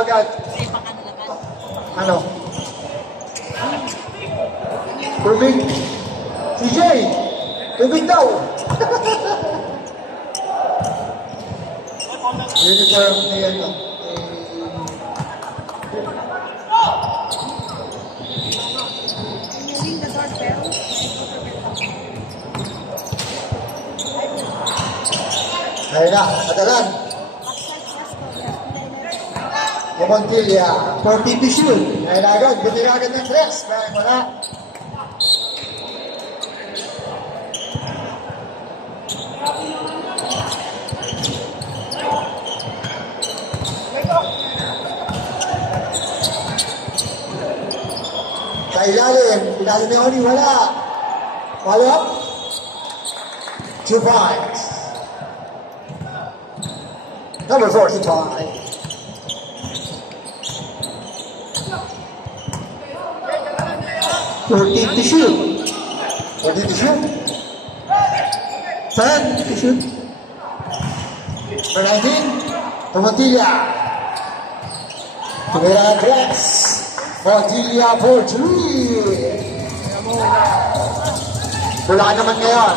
agad. Ano? Tubig. CJ! Tubig daw! Uniform na yan. Ayun na, kadalan. Montilla, 40 to shoot. Ayun na agad, buti na agad ng tres. Kaya wala. Sa ilalim ni Oni, wala. Follow up. 2 points. Number 45. 14 to shoot. 14 to shoot. 10 to shoot. 19. Montilla. Tumira Drex. Montilla for 3. Wala ka naman ngayon.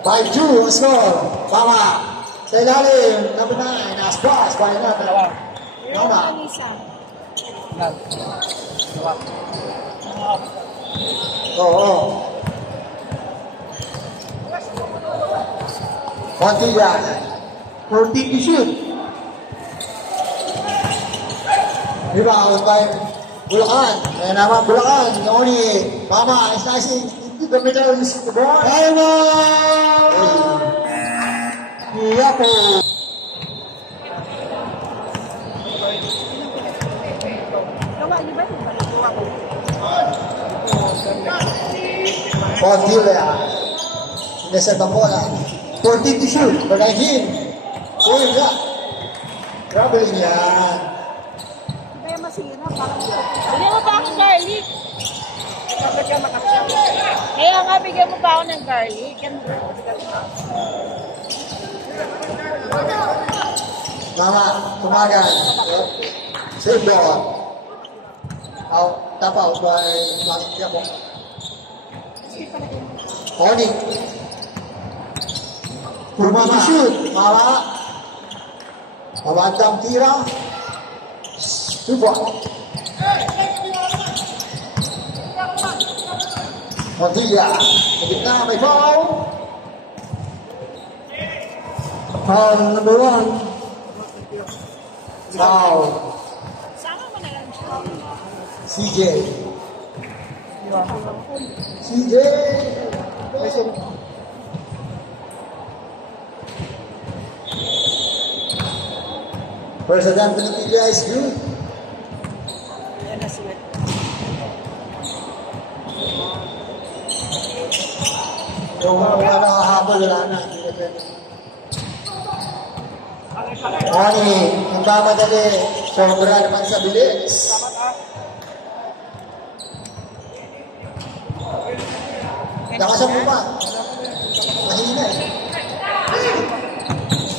5-2 score. Tama. Sa ilalim, number 9, Aspas, kaya na, dalawa. Mama. Oo. Montilla, 14 to shoot. Rebound by Bulacan. Kaya naman, Bulacan, Yoni, Mama, is nicing into the middle, you see the ball. Iya po. Montilla. Nasa bola. 14 to shoot. Berlagin. Uy, ya. Traveling yan. Kaya masira. Bigyan mo ba akong garlic? Kaya nga, bigyan mo ba ako ng garlic? Mama, tumagan. Save ball. Out, tap out by Langkiapo. Oni. Purma to shoot. Mama. Mabandang tira. 2 points. Montilla. Gitna, may foul. Foul number 1. Foul. Sama mo na lang siya. CJ. CJ. First attempt to Montilla is good. Yan na sweat. Yung mga nakahabol, wala na. Ani, yung mamadali, sobra naman sa bilis. Nakasap mo pa. Mahina eh.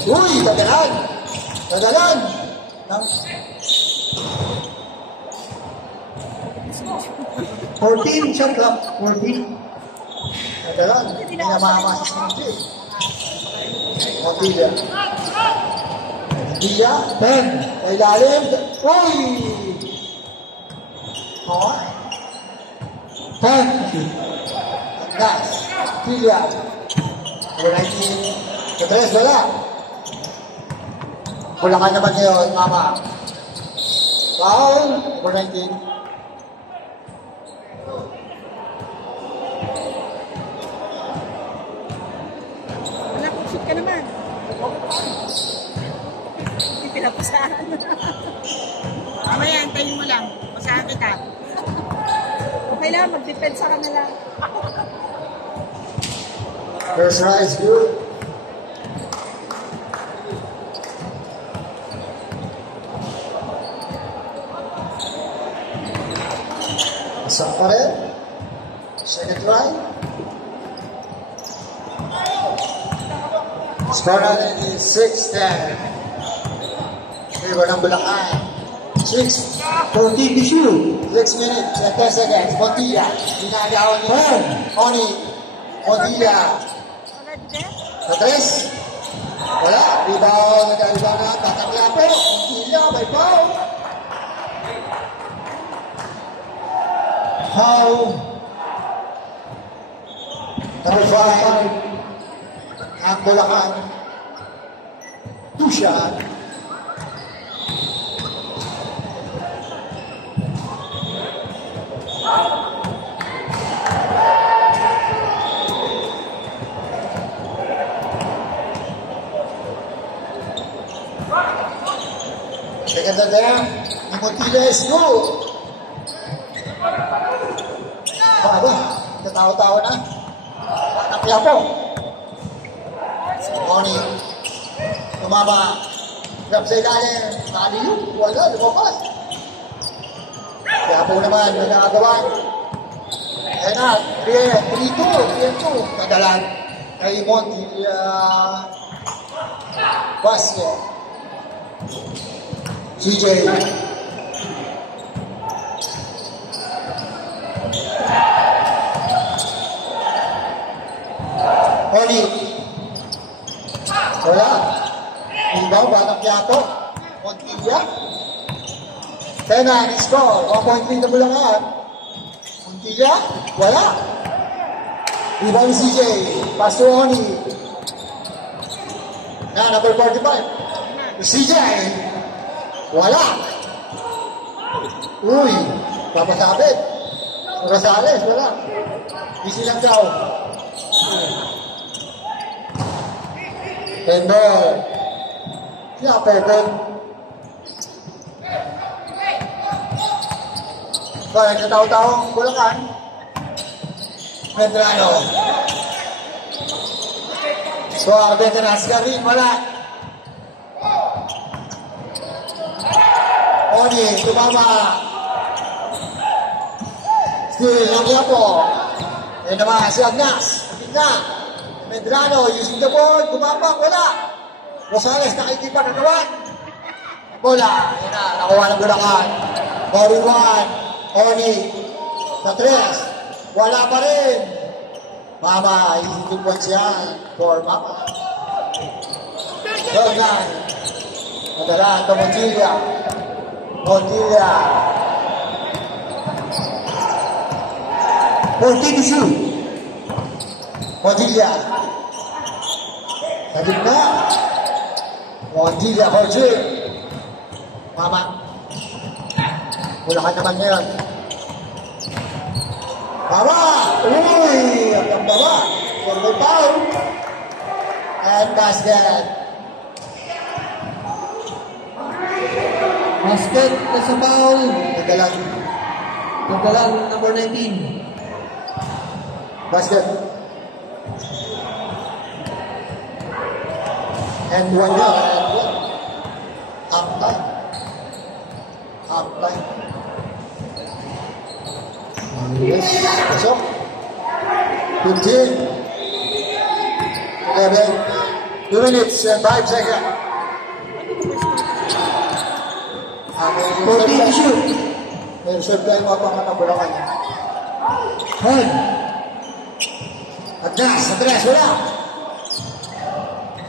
Uy, dadalan! Dadalan! 14 shot clock. 14. Dadalan. Pinamamasis ng J. Montilla. Montilla. 10. Ay lalim. Uy! Oh. 10. Gas. Montilla. 19. Tres, wala. Wala ka naman ngayon, Mama. Foul. 19. Shoot ka naman. Hindi pinapasahan. Mamaya, antayin mo lang. Pasahan kita. Okay lang, mag-depensa ka na lang. First try is good. Isa pa rin. Second try. Score natin is 6-10. Favor ng Bulacan. 6. 14 to shoot. 6 minutes and 10 seconds. Montilla. Ginagawa ni Oni. Montilla. Sa 3. Wala. Rebound. Nag-rebound na. Tatakla po. Montilla. May foul. Foul. Number 5. Ang Bulacan. 2 shot. Second na there, ni Montilla is good. Baba, natawa-tawa na. Nakakya po. Moni, tumama. Grab sa ilalim. Nakaliyo, wala, lumabas. Kaya po naman, nagagawan. Ayan na, 3-2. Nadalan kay Montilla. Basket. CJ. Oli. Wala. Ibaw, batang piyato. Montilla. Kaya na, ni-score. 1.3 na Bulacan. Montilla. Wala. Ibaw ni CJ. Pass to Oni. Na, number 45. CJ. Wala. Uy. Papasabit. Rosales. Wala. Easy lang daw. Pendol. Siya, Pendol. So, nagtataw-tawang Bulacan. Medrano. So, Veterans ka rin. Wala. Oni, tumama. Still, lang po. Yan naman, si Agnas. Tigna. Medrano, using the board. Tumama, wala. Rosales, nakikipa na naman. Bola. Yan na, nakuha ng Bulacan. Boriwan. Oni. Sa 3. Wala pa rin. Mama, using 2 points yan. For Mama. Dorgan. Nadala, ito Montilla. Montilla. 14 to shoot. Montilla. Sa gitna. Montilla for 3. Mama. Bulacan naman ngayon. Mama! Uy! Ang baba. Forward foul. And basket. Basket na sa foul. Nagalang. Number 19. Basket. And 1 na. Half time. Yes. Pasok. 15. 11. 2 minutes and 5 seconds. 14 to shoot. May reserve tayo mga pangatang Bulacan. Hard. Agnas, sa 3, wala.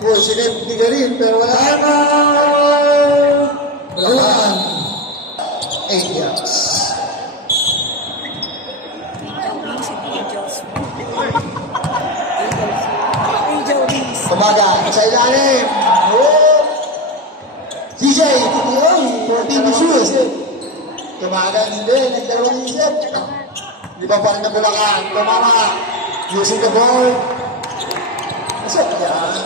Uy, sinipti ka rin, pero wala. Bulacan. 8 yards. Tumaga, sa ilalim. Oh! CJ, 14 to shoot. Tumaga, hindi. Nagdalawang isip. Di ba pa rin na Bulacan? Tumama. Using the ball. Masok yan.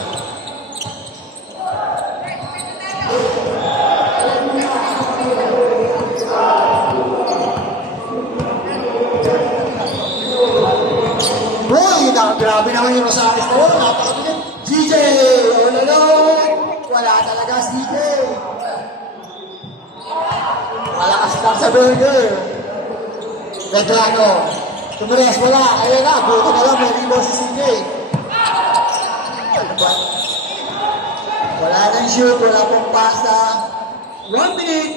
Uy, grabe naman yung Rosales na yun. Napakabigit. CJ! Oh, no. Wala talaga, CJ. Malakas lang sa burger. Medrano. Tumires, wala. Ayan na, buto na lang. May rebound si CJ. Ano ba? Wala nang shoot, wala pong pasa. 1 minute.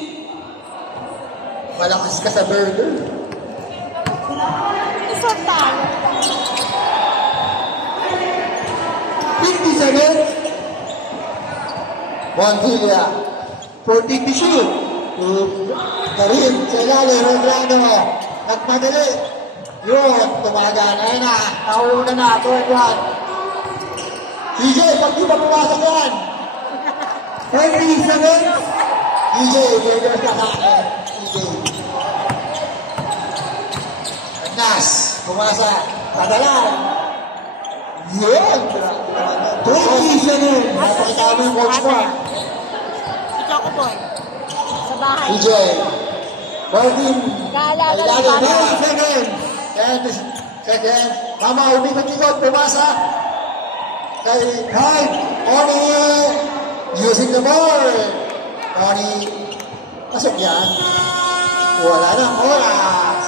Malakas ka sa burger. Isang talo. 50 seconds. Montilla. 40 to shoot. Karim, sa ilalim, Redrano. Nagmadali. Yun, tumagan. Ayun na, nauna na, 2-1. CJ, pag di pa pumasok yan. 30 seconds. CJ, burger ka sa akin. CJ. Nas, pumasa. Padalan. Yun. 20 seconds. Napakita mo yung coach mo. Si Choco Boy. Sa bahay. CJ. 14. Nag-aalaga ng Ilalim bata. na. 10 seconds. Mama, umikot-ikot, pumasa. Kay Hyde. Tony. Using the ball. Tony. Pasok yan. Wala na oras.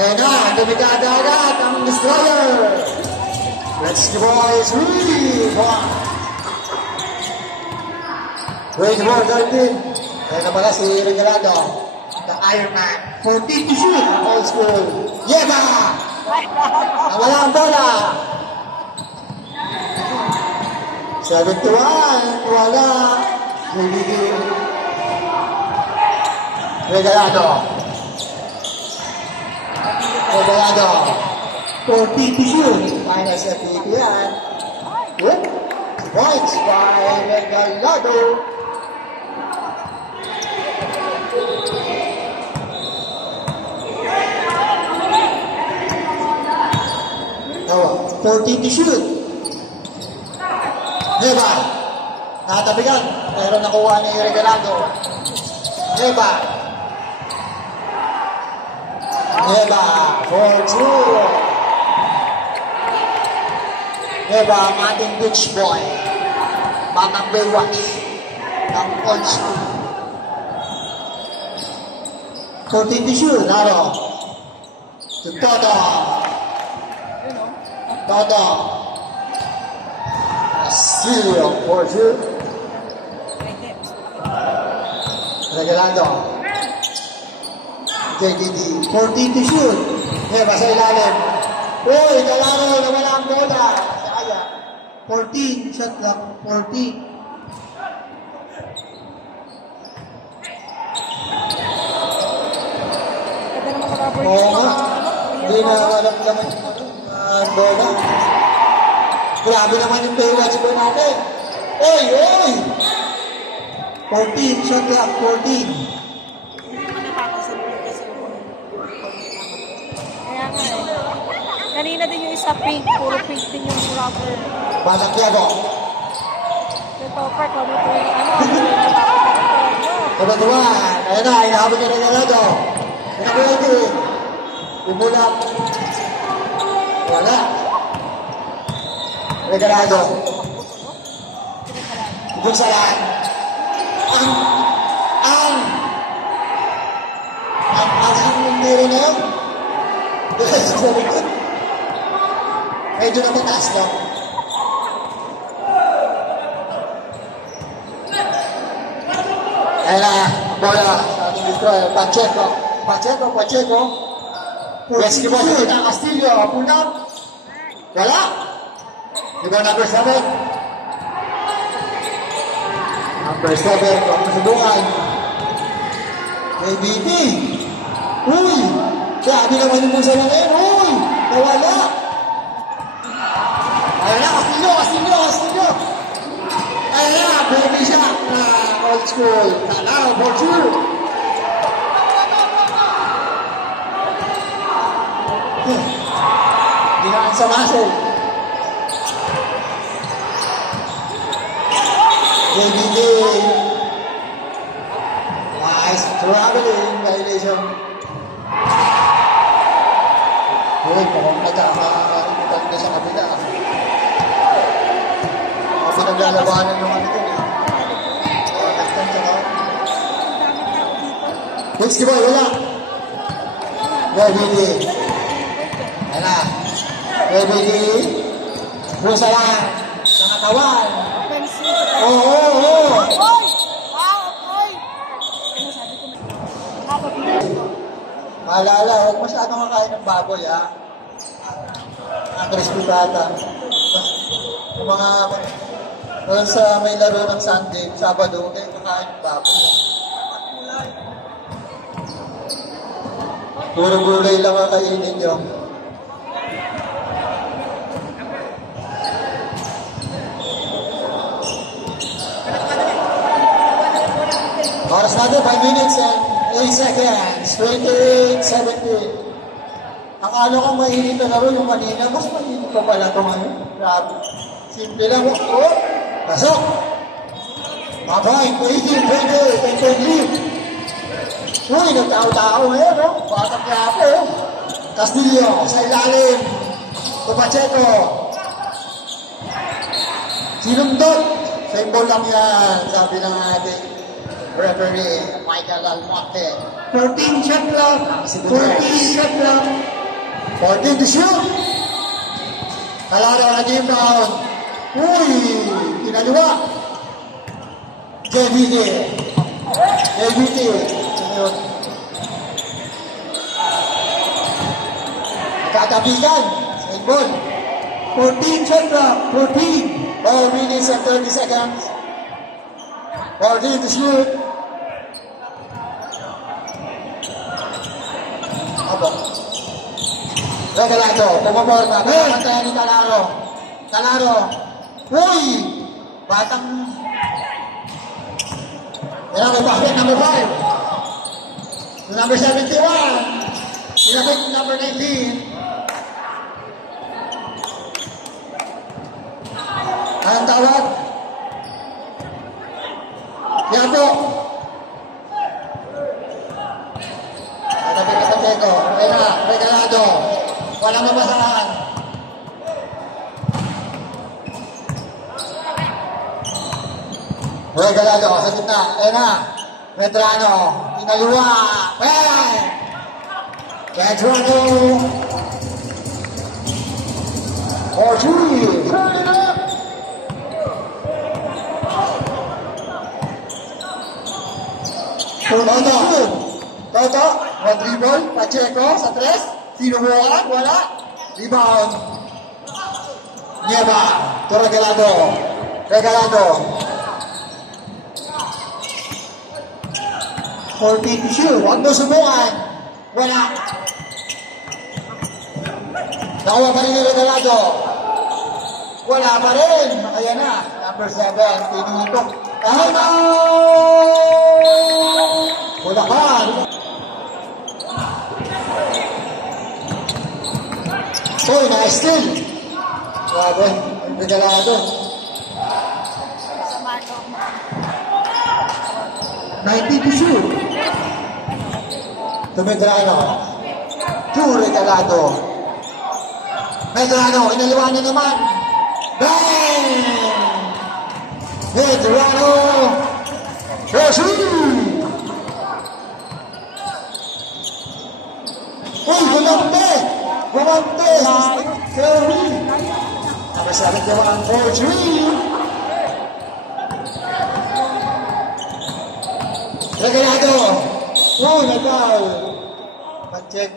Ayan na, tumikada agad ang destroyer. Let's go boys, Wait for 13. Ayan na pala si Regalado. The Iron Man. 40 to shoot. Old school. Yeba! Nawala ang bola. 71. Wala. Regalado. Regalado. 40 to shoot. Minus sa PPN. Good. Points by Regalado. Oh, 40 to shoot. Neba. Natabigan. Pero nakuha ni Regalado. Neba. Neba. 4-2. Neba, ang ating beach boy. Batang Baywatch. Ang old school. 40 to shoot. Naro. To Toto. Toto. Steal for two. Regalando. JDD. 40 to shoot. Neba sa ilalim. Uy, kalaro na wala ang bola. Sayang. 14. Shot clock. 40. Ganda naman mag-cover Oo nga. Hindi na alam naman ang bola. Grabe naman yung Baywatch ba natin. Oy, oy! 14. Shot clock. 14. Kaya nga eh. Kanina din yung isa pink. Puro pink din yung rubber. Balakyago. Yung topper ko. Ano ito yung ano. Kabatuan. Ayan na, inahabot niya ng Regalado. Pinakulati. Bumulat. Wala. Regalado. Buksalan. Ang tiro na yun. Diretso sa likod. Medyo na mataas lang. Ayan na, bola sa ating destroyer. Pacheco. Basketball sa kita, Castillo. Punang. Wala. Di ba number 7? Number 7, kung masubungan. KBT. Uy! Grabe naman yung musa na ngayon. Uy! Nawala! Ayan na, Castillo! Ayan na, baby shot na old school. Tanaw, for two. Ginaan sa muscle. KBT. Nice traveling violation. Uy, mukhang nagkakalimutan na sa kabila. Mga pinaglalabanan naman ito. Next time sa 60 boy, wala. JBD. Ayan na. JBD. Brusa lang. Sa katawan. Offensive. Oo, oo, oo. Oy! Wow, oy! Ano sabi ko na? Maalala, huwag masyadong kakain ng baboy, ha? Mga crispy bata. Yung mga, doon sa may laro ng Sunday, Sabado, huwag kayong kakain ng baboy. Puro gulay lang ang kainin nyo. Oras natin, 5 minutes and 8 seconds. 28-17. Akala ko mainit na laro yung kanina. Mas mainit pa pala ito ngayon. Grabe. Simple lang. Oh! Pasok! Mabay, 18-20. Uy, nagtao-tao ngayon, oh. Batang grabe, oh. Castillo, sa ilalim. Pacheco. Sinundot. Symbol lang yan, sabi ng ating referee, Michael Almonte. 14 shot clock. 14 shot clock. 14 to shoot. Kalaro na yung bound. Uy, kinaliwa. JBT. JBT. Ayun. Katabigan. Symbol. 14 shot clock. 14. 4 minutes and 30 seconds. 14 to shoot. Abo. Regalado. Pumamorma. Pumamantaya ni Talaro. Talaro. Uy! Batang... Yan ang basket number 5. Number 71. Ilapit number 19. Ang tawag? Yan po. Natabi ka sa Teko. Regalado. Walang mabasahan. Regalado. Sa gitna. Ayan na. Medrano. Inaliwa. Bang! Medrano. For 3. Turn it up. Toto, one dribble, Pacheco sa 3, sinubukan, wala, rebound, Nieva, to Regalado, 14 to shoot. huwag mo subukan, wala, nakuha pa rin ni Regalado, wala pa rin, ayan na, number 7, pinutok, tama! Wala ka! Uy, na-steal! Grabe, ang regalado. 19 to shoot. To Medrano. To Regalado. Medrano, inaliwanan naman. Bang! Medrano! Rosie! Uy, gumante! Gumante! Curry! Napasalit naman ang 4-3. Regalado! Uy, nagal! Pacheck.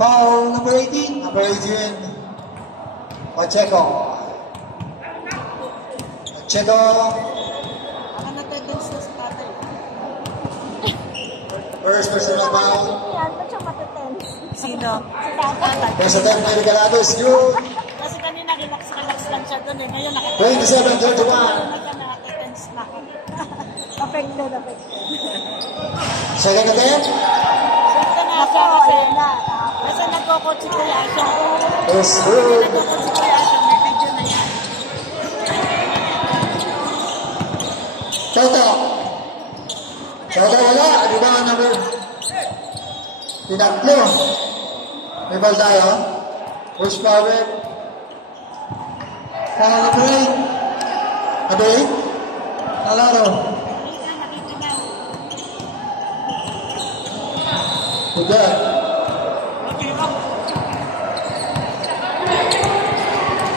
Foul number 18. Number 18. Pacheco. Pacheco. Baka natagins na sa tatay. First personal foul. Sino? First attempt by Regalado is good. Kasi kanina relax lang siya doon eh. Ngayon 27-31. nakatitense na. Affected. Second attempt. Swerte nga siya kasi nagkokot si Kuya Asha. Is good. Nagkokot si Kuya Asha. May video na yan. Toto. Toto wala. Di ba ang number? Pinatlo. May ball tayo. Push forward. Foul number 8. Number 8. Talaro. Nakita na. Puder.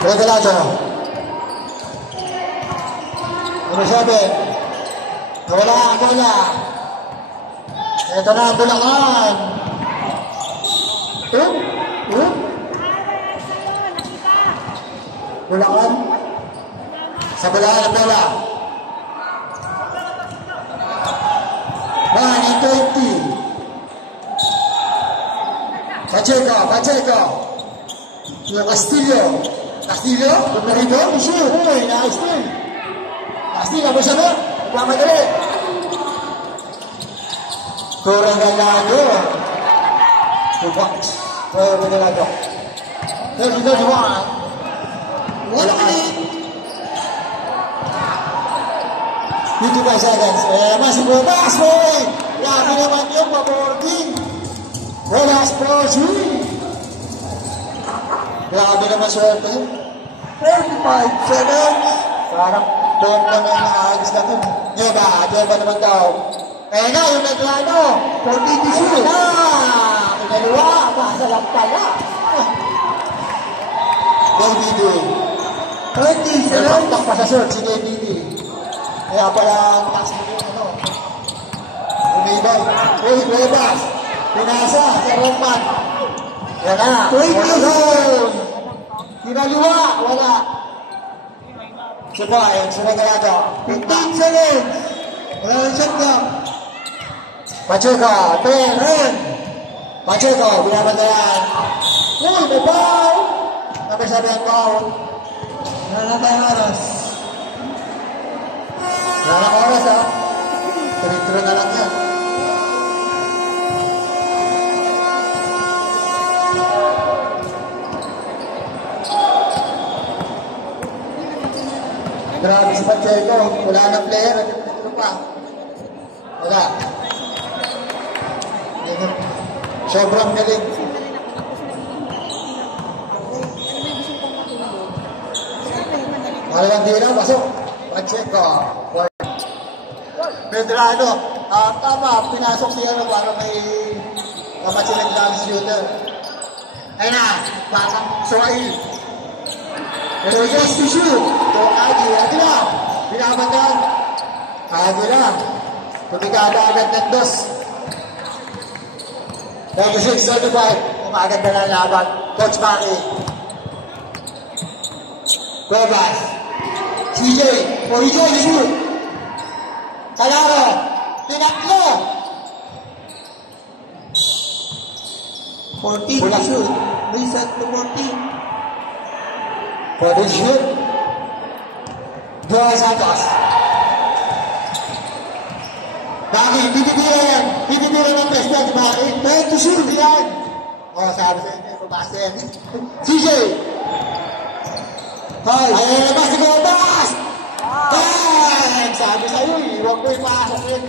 Revelado. Number 7. Nawala ang bola. Ito na ang Bulacan. Bulacan. Sa Bulacan ang bola. 1-20. Pacheco. Yung Castillo. Lumarito. Shoot. Uy, na-Castillo. Castillo, mo siya na. Nagmamadali. Regalado. Regalado. 31. Wala ka. 55 seconds. Masih bebas, boy. Grabe naman yung pa-boarding. Wala sports win. Grabe naman swerte. 45 seconds. Parang bomba na yung nakagis na ito. Diba naman daw. Ayan na, yung Medrano. 42. Ayan na. Pinaliwa. Masalang pala. KBD. 30 seconds. Nagpakpak pa sa search si KBD. Kaya pala taas mo yung ano. Umibay. Bebas. Pinasa sa Roman. Yan na. 20. Pinaliwa. Wala. Ayan, Regalado. 15 seconds. Wala shot na. Pacheco. 10. Pacheco. Binabandayan. Uy, may foul. Number 7 foul. Wala na tayong oras. Wala na oras, ha? Tiro na lang yan. Grabe si Pacheco. Wala na player. Ano pa? Wala. Sobrang galing. Malang tira. Pasok. Pacheco. Medrano. Tama. Pinasok siya para may kamasilag lang shooter. Ayun na. Bakang Suwail. Pero yes to shoot. So, Agila. Binabandan. Agila. Tumigada agad ng dos. 36-35. Umagad na lang laban. Coach Maki. Cuevas. CJ. Shoot. Calaro. Tinaklo. 14 to shoot. Reset to 14. Pwede shoot. Joel Santos. Baki, bibibira ng president, Baki. Pwede to shoot yan. Sabi sa inyo, pabasa yan. CJ. Ayun na ba si Gobas? Sabi sa'yo, huwag mo ipasok yun.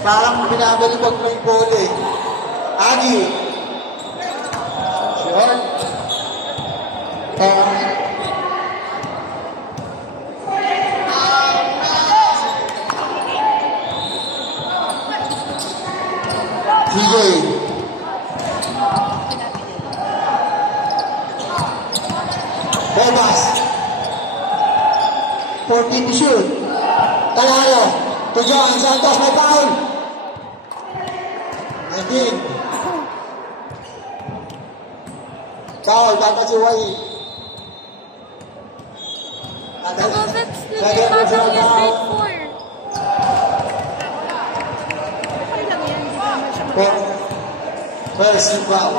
Parang binabali pag may goal eh. Agi. Sure. CJ. Bebas. 14 to shoot. Calaro. To John Santos, may foul. 19. Foul, dapat si Wai. Nag-ovets din yung batang yung grade 4. Okay lang yan, hindi naman siya mag- First, yung foul.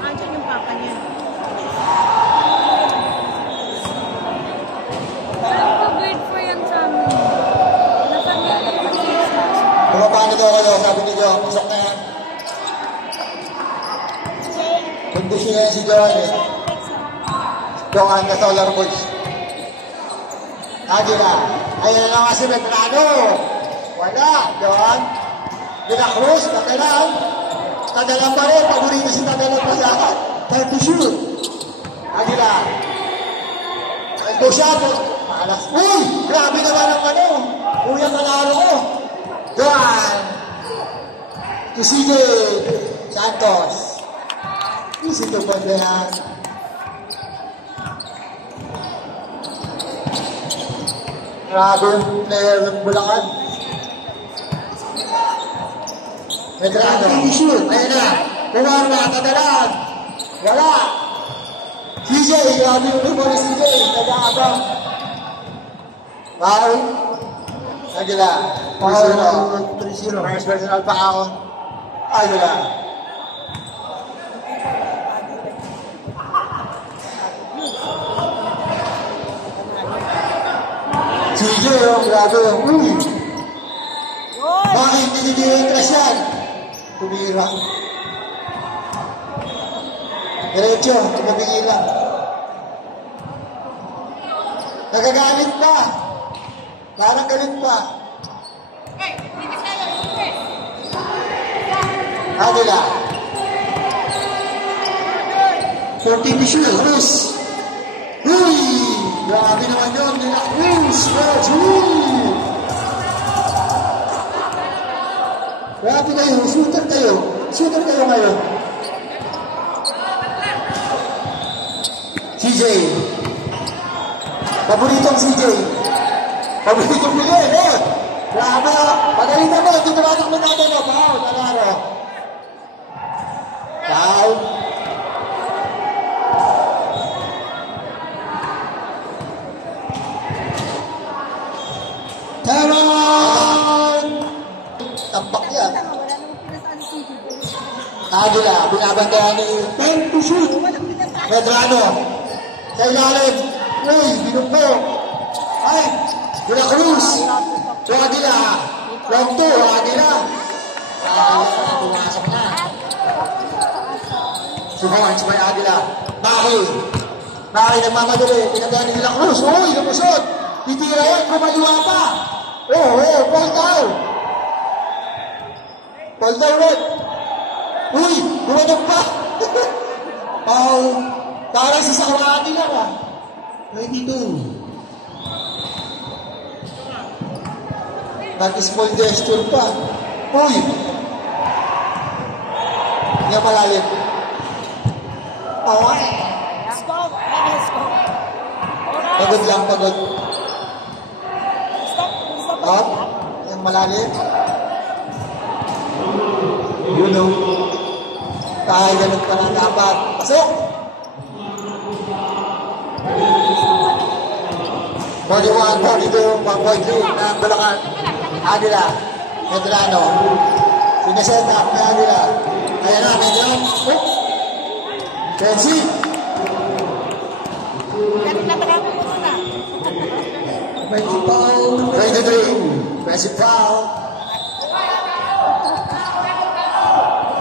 Andyan yung papa niya. Pero po grade 4 yan sa amin. Nasa Pumapano daw kayo, sabi niyo, pasok na yan. Kondisyon na yan si Johan eh. Johan na Solar Boys. Agila. Ayun na nga si Medrano. Wala. Johan. De La Cruz. Tadalang. Tadalang pa rin. Paborito si Tadalang pa lahat. Time to shoot. Agila. Ito siya po. Malas. Uy! Grabe naman ang ano. Kuya Calaro ko. Johan. CJ Santos. Easy to bandahan. Grabe yung player ng Bulacan. Medrano. Ayan na. Bumarma, kadalan. Wala. CJ, grabe yung numero ni CJ. Nag-aabang. Foul. Agila. Foul. 3-0. First personal pa ako. Agila. CJ, oh, grabe yung uy. Bakit hindi atras yan? Tumira. Diretso, tumabigil lang. Nagagalit pa. Parang galit pa. Agila. 40-0. Cruz. Uy! Grabe naman yun. Nila Cruz. Grabe kayo. Shooter kayo. Shooter kayo ngayon. CJ. Paboritong CJ. Paboritong bilhin. Eh! Grabe. Pagalitan mo. Ito tumatakbo natin. Foul. Alaro. Foul. Taran! Tampak yan. Agila, binabandayan ni time to shoot. Medrano. Sa ilalim. Uy, binumpo. Ay, Gula Cruz. So Agila. Round 2, Agila. Pumasok na. Suhorns by Agila. Maki. Maki nagmamadali. Pinagdaan ni Gula Cruz. Uy, lumusot. Titira yan, kumaliwa pa. Fall down. Fall down rin. Uy, gumanog pa. Parang sa sakurati lang ah. 22. Nag-small gesture pa. Uy. Hindi malalim. Okay. Pagod lang, pagod. Up. Yang malalim. You know. Tayo ganun pa lang dapat. Pasok! 41-42, 1.3 na Bulacan. Agila. Medrano. Sineset up na Agila. Ayan na, Medrano. Bensi. Ganun na pala po muna. 23. Bensi foul.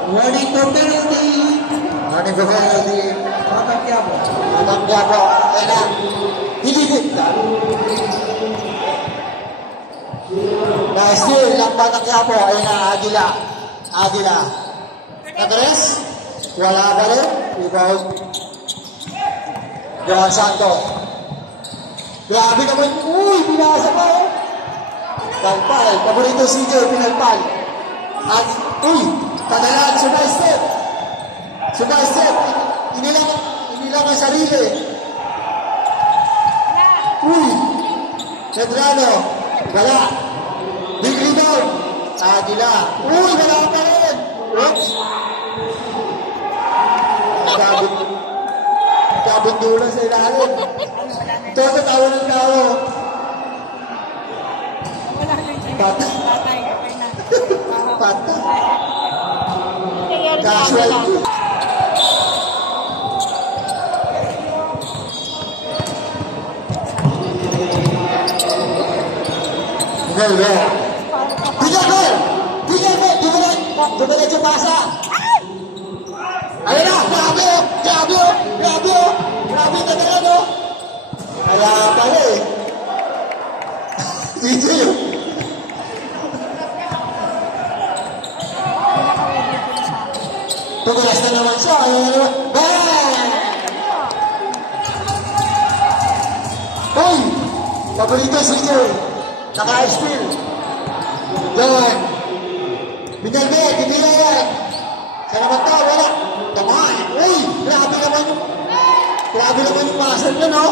Ready for penalty. Running for penalty. Batang Quiapo. Batang Quiapo. Ayan na. Higit. Dahil still, lang Batang Quiapo. Ayan na, Agila. Agila. Andres. Wala ba rin? Rebound. Johan Santos. Grabe naman. Uy, binasa pa eh. Palpal. Paborito CJ, pinalpal. At, uy, kadalan, subay step. Subay step. Inilang ang sarili. Uy, Medrano. Wala. Big rebound. Agila. Uy, wala pa rin. Oops. Kabundulan sa ilalim. Ito sa tawa ng tao. Wala lang siya. Pata. Tatay, okay na. Pata. Casual. Casual. Gol, gol. Tiga gol! Tiga gol! Dumalan sa pasa. Ayun na! Grabe oh! Grabe oh! Grabe oh! Grabe ka na lang oh! Kaya pala eh. CJ oh. Tugulas na naman siya. Ayun na naman. Bang! Uy! Paborito CJ. Naka-spill. Doon. Binalbet, hindi na yan. Sa naman to, wala. Tamaan. Uy, grabe naman yung passer niya, no?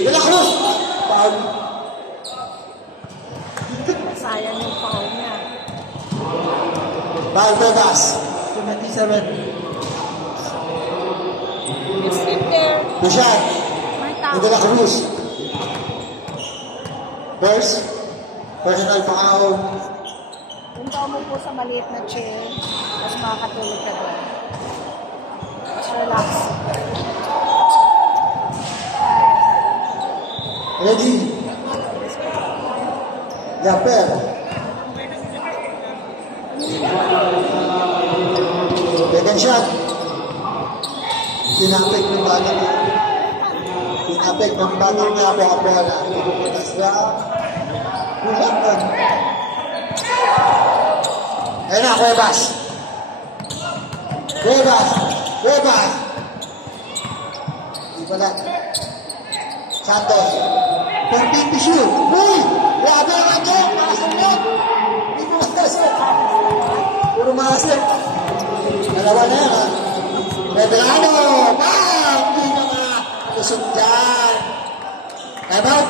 De La Cruz. Foul. Sayang yung foul niya. Foul Vegas. 77. It's in there. Bouchard. May De La tao. Cruz. First. Personal foul. Kung ka umupo sa maliit na chair, mas makakatulog ka doon. Mas relax. Ready. Yapper. Second shot. Tinapik ng batang niya. Tinapik ng batang niya po ang bola. Pupunta siya. Hulakan. Ayun na, Cuevas. Cuevas. Cuevas. Di pala. Santos. 14 to shoot. Uy! Grabe naman yun! Makasal yun! Hindi ko makasal. Puro makasal. Dalawa na yan, ha? Medrano! Bam! Hindi na makusog dyan. Time out!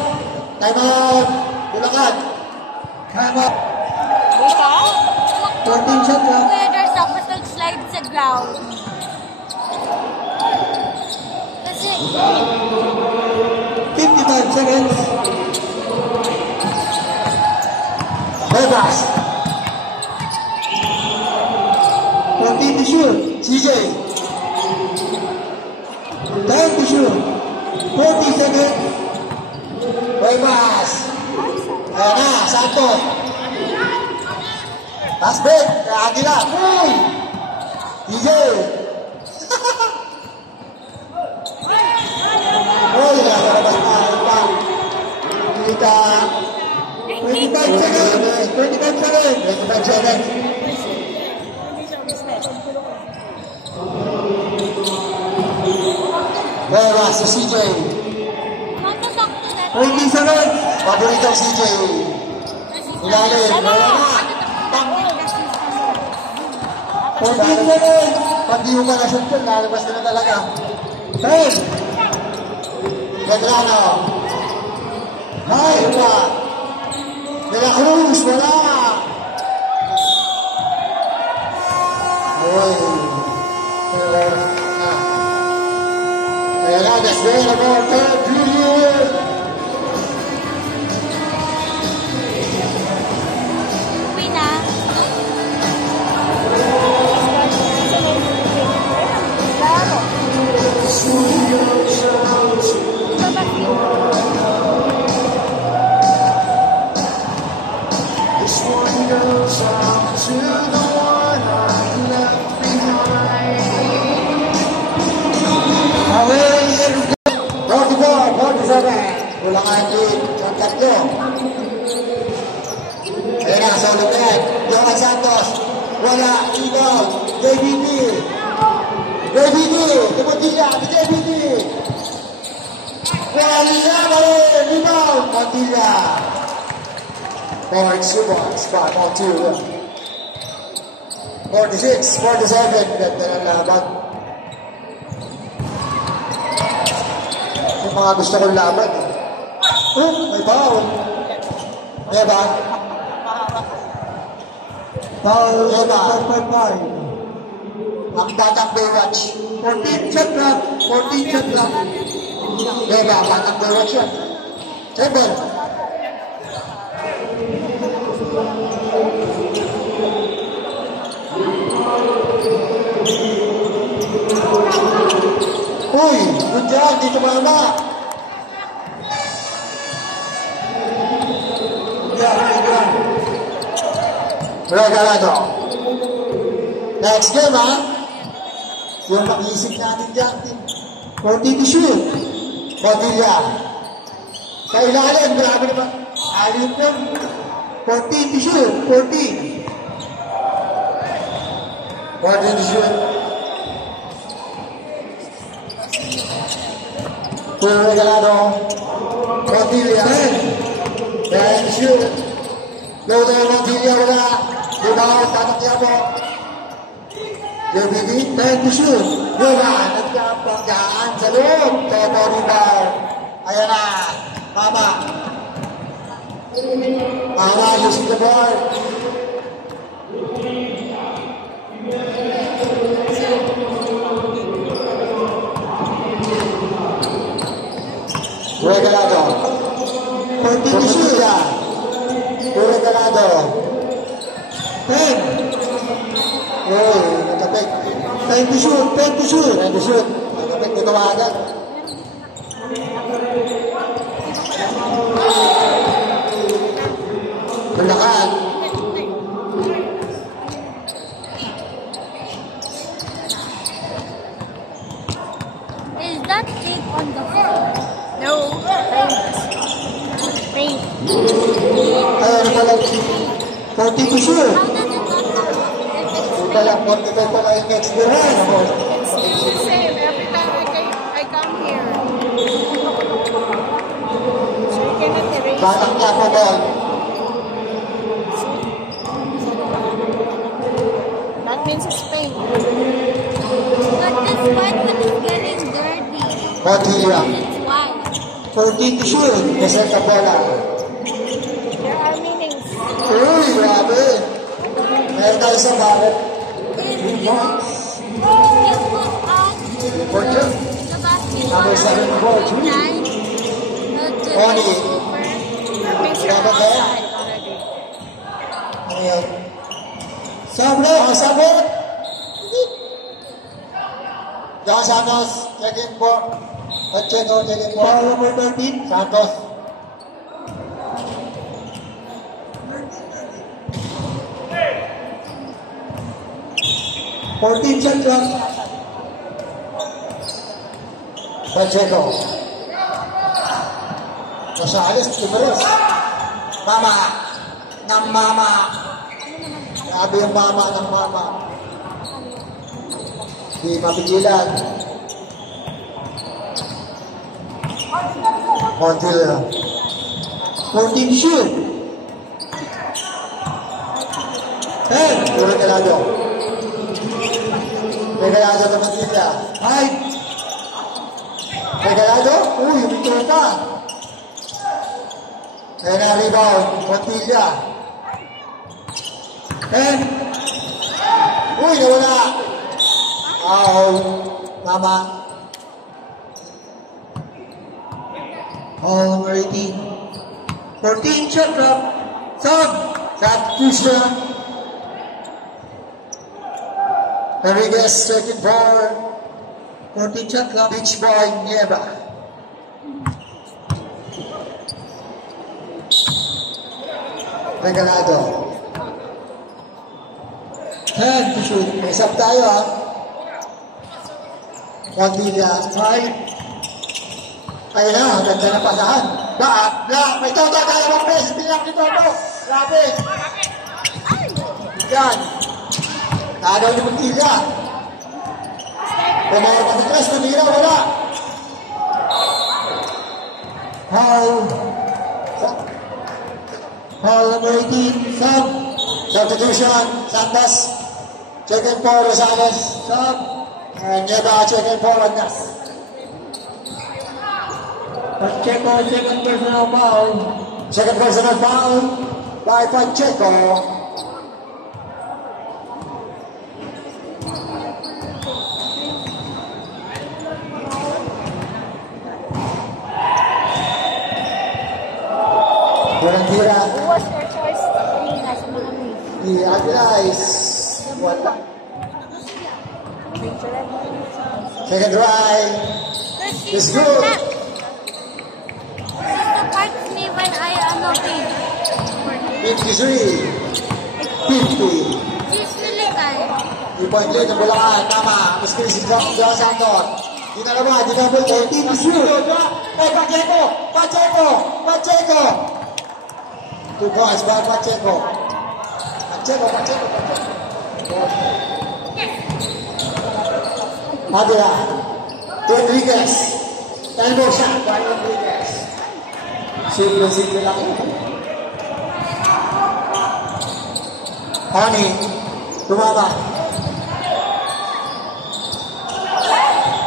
Time out! Bulacan! Time out! Ika? 14 shot lang. Players tapos nag-slide sa ground. Kasi, 55 seconds. Vegas! 14 to shoot. CJ! 10 to shoot. 40 seconds. Cuevas! Ayan na, Santos! Last break! Agila! Uy! CJ! Uy! Nakalabas na! Kita! 25 seconds. 25 seconds. 25 seconds! Hindi siya business. Cuevas sa CJ! not to talk to that. 20 seconds. Paboritong CJ! Ilalim! Wala na! 14 seconds. Pag di mo ka na-shoot yun, lalabas ka na talaga. 10. Medrano! Ay, wala! De La Cruz, wala! Uy! Ayan na, that's the end of our third period! Uwi na. Claro. Away. 44-47. Wala ka lead. Ang tatlo. Ayan na, sa ulit. Johan Santos. Wala. Rebound. JBT. JBT. Kumutila. JBT. Wala na rin. Rebound. Montilla. Lawrence Subans. Back on 2. 46-47. Ganda ng laban. Yung mga gusto kong laban. May foul. May ba? Foul. Eva. 4.5. Ang batang Baywatch. 14 shot lang. 14 shot lang. Eva, batang Baywatch yan. Seven. Uy, good job, dito mama. Regalado. Next game, ha? Yung mag-iisip natin dyan, 40 to shoot. Padilla. Sa ilalim, grabe naman. Ayun yun. 14 to shoot. 14. Gordon is yun. Puro regalado. Padilla. 10 shoot. Lodo Montilla wala. Rebound, Tanong Quiapo. JBD, 10 to shoot. Wala, nagkapagdaan sa loob. Toto rebound. Ayan na, Mama. Mama using the ball. Regalado. 14 to shoot. Regalado. 10. Oh, natapik. 10 to shoot, 10 to shoot. 10 to shoot. Natapik, tutawagan. Bulakan. Is that tape on the floor? No. Paint. Ayun pala. 40 to shoot. How does it not come off? Ito lang, 45 pala yung experience. It's still the same every time I come here. So you cannot erase Batang it. niya po ball. That means it's paint. But this white one is getting dirty. Montilla. It's white. 14 to shoot. Reset the bola. There are meanings. Uy, grabe. Meron tayo sa bakit. Just put on Porter. the basketball. Number 7 ball. Nine. Oni. That means you're Dapat kaya? outside already. Ano yun? Sabre. Ang sabot. John Santos. Check-in po. Pacheco, check-in po. Power number 13. Santos. Shot clock. Pacheco. Rosales, Tiberes. Mama. Ng mama. Grabe yung mama ng mama. Di mapigilan. Montilla. 14 shoot. 10. Puro Regalado. Regalado na Montilla. 5. Regalado. Uy, umito pa. Kaya na rebound. Montilla. 10. Uy, nawala. Mama. Number 18. 14 shot clock. Sub. Sub Krishna. Rodriguez, second forward. 14 shot clock. Beach boy, Nieva. Regalado. 10 to shoot. May sub tayo ha. Montilla. 5. Ayun na, ang ganda na pasahan. May Toto tayo ng best. Bilang ni Toto. Grabe. Yan. Nagaw ni Montilla. Pumawa pa sa tres. Tumira, wala. Hall number 18. Sub. Substitution. Santos. Check-in for Rosales. Sub. Nieva, check-in for Wagnas. Pacheco, second personal foul. Second personal foul by Pacheco. Walang tira. Who was your choice? Kanina sa mga may I-advise. Wala. Second try. It's good. This is the part of me when I am okay. 53. 50. Usually guys. 3-point lead ng Bulacan. Tama. Miskili si John Santos. Di na naman. Di na naman. 14 to shoot. Pacheco. Pacheco. Pacheco. 2 points by Pacheco. Pacheco. Pacheco. Madura. Rodriguez. Elbow shot by Rodriguez. Simple lang. Honey, tumama.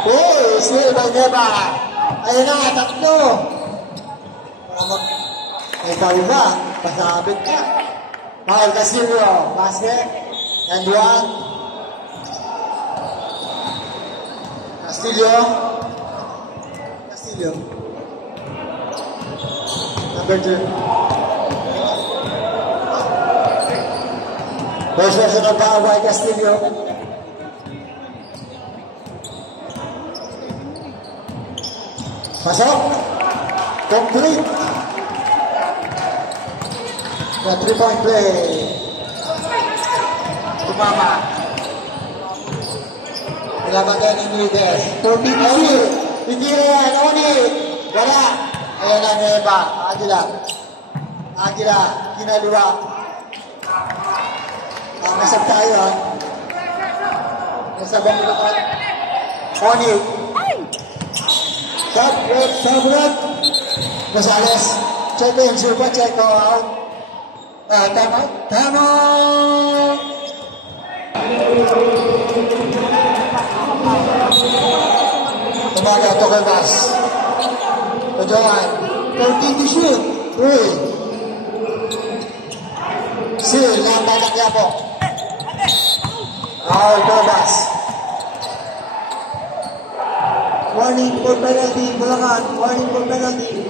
Uy, steal by Neva. Ayun na, tatlo. May foul ba? Pasabit ka. Foul Castillo, basket. And one. Castillo. Number 2. First personal foul by Castillo. Pasok. Complete. The 3-point play. Tumama. Nilabagan ni Niguez. Oni. Hindi rin. Oni. Wala. Ayan na Neva. Agila. Kinaliwa. Masab tayo ha. Masabang ito ka. Oni. Sabrat. Rosales. Check in. Super check ko out. Tama. Umaga to kay Bas. Johan. 30 to shoot. Uy. Sil. Lambatak niya po. Bas. Warning for penalty, Bulacan. Warning for penalty.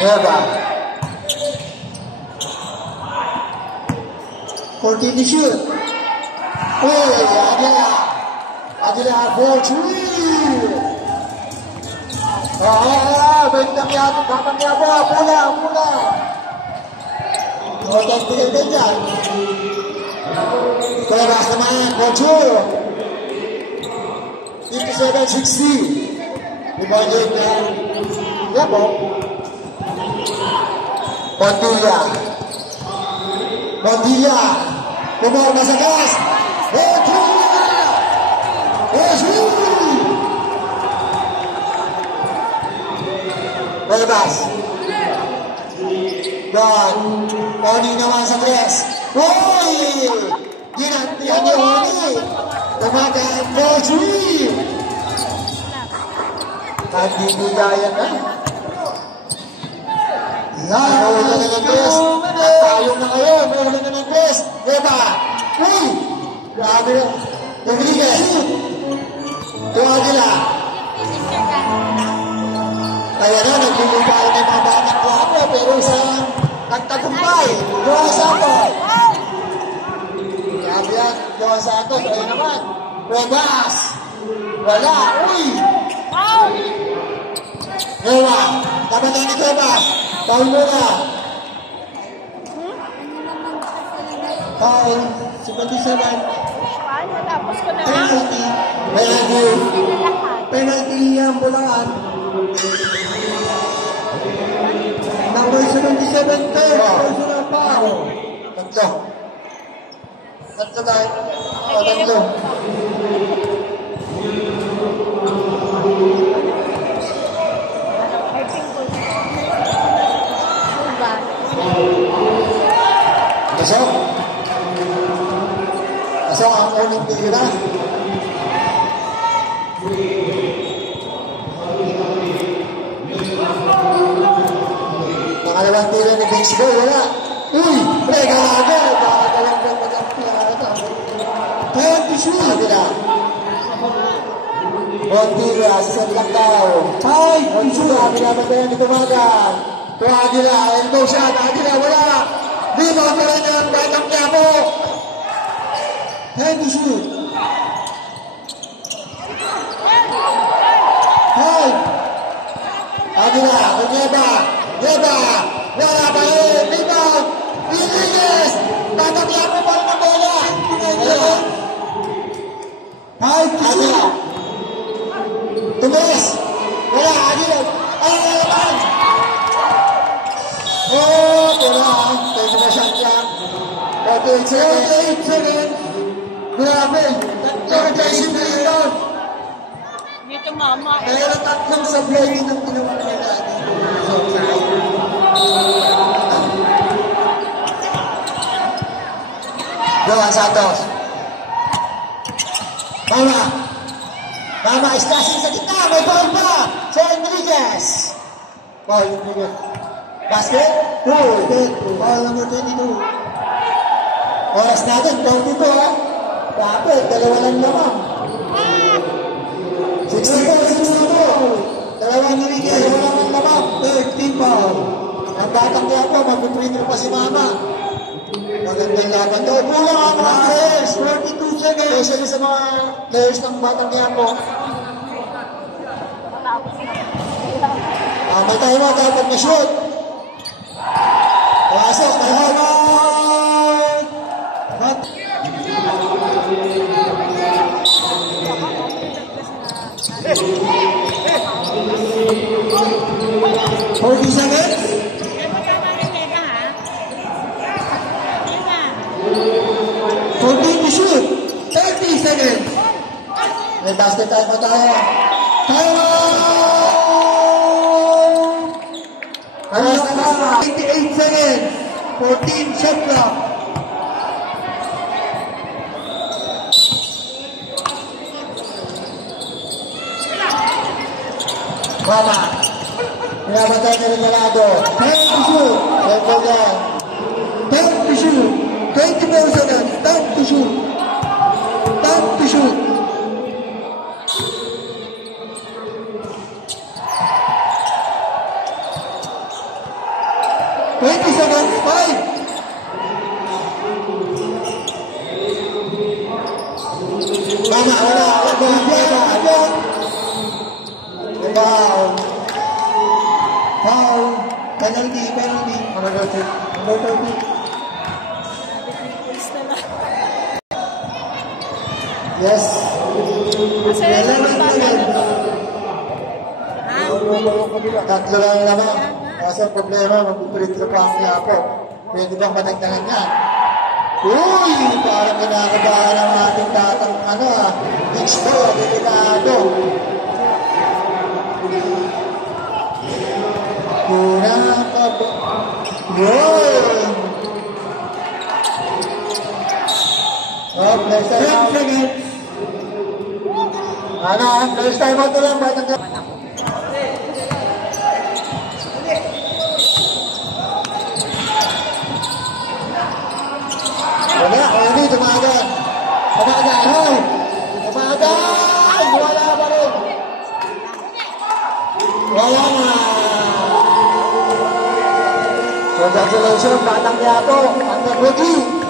Neva. 14 to shoot. Uy, Agila 4-3. Bentang niya po. Pula. Huwag tigil dyan. Tuwas naman, Kocho. 57-60. Ibalik na. Yan po. Montilla. Pumorma sa gas. Bas. Don. Oni naman sa tres. Uy! Ginantihan ni Oni. Tumagaan 4-3. Nagbibigayan na. Meron na ng tres. Tayo na kayo. Meron na ng tres. Diba? Uy! Grabe. Rodriguez. Tuwagila. Kaya na, naglulupay ng mga batang klabo, pero sa nagtagumpay, Johan Santos. Grabe yan, Johan Santos. Kaya naman, Cuevas. Wala, uy! Ewa, kapatid ni Cuevas. Paul muna. Foul, 77. Tapos ko na. Penalty. Penalty ang Bulacan. Number 77, third personal foul. Tatlo dahil. Tatlo. Pasok ang uling tira. Pangalawang tira ni baseball, wala. Uy! Prega agad! Pakagalang ng mag-ampiyata. 20 shoot. Agila. Montilla, sa Lacao. 5 shoot. Agila, magkaya ni Tumagan. Agila, elbow shot. Agila, wala. Dito, tira niya ang batang Quiapo. 10 shoot. 5. Agila, Neva. Wala pa rin. Rebound. Rodriguez. Batang Quiapo pa rin ang bola. Agila. 5 to Agila. shoot. Tumis. Wala, Agila. Ay, naman. Oh, wala. Pwede na siya niya. 48 seconds. 48 seconds. Grabe! Tatlong Jason Leon! Dito mama. Pero tatlong sablay din ang ginawa nila dito. So, Johan Santos. Mama is passing sa gitna. May ball pa. Sa Enriquez. Ball, Enriquez. Basket. basket. Ball number 22. Oras natin. 22 ha. Dapat. Dalawa lang naman. 64. Dalawa Enriquez. Dalawa lang naman. 13 foul. Ang batang kaya po. Mag-print pa si Mama. Magandang laban daw. Kulang ang mga players. 42 seconds. Especially sa mga players ng batang kaya po. May tayo mga dapat na-shoot. Pasok, time out! Hot. 40 seconds. 14 to shoot. 30 seconds. May basket time pa tayo. Time out! Ano na? 28 seconds. 14 shot clock. Mama. Pinabatay na rin malado. 10 to shoot. Tempo yan. 10 to shoot. 24 seconds. 10 to shoot. 10 to shoot. Seconds, 5. Mama, wala. Again. Foul. Foul. Penalty. Number 30. Number 30. Yes. Masaya naman bagay na to. Tatlo lang naman. Kasi ang problema, mag-print pa ang yapo. Pwede bang matagdagan yan? Uy! Parang kinakabahan ang ating tatang Dexto, delikado. Kurang ka ba? Yun! Oh, next time 10 out. seconds. Next time out na lang, batang ka. Wala, hindi, dumagan. Dumagan. Wala pa rin. Wala na. Congratulations, batang Yato. Ang nag-rookie.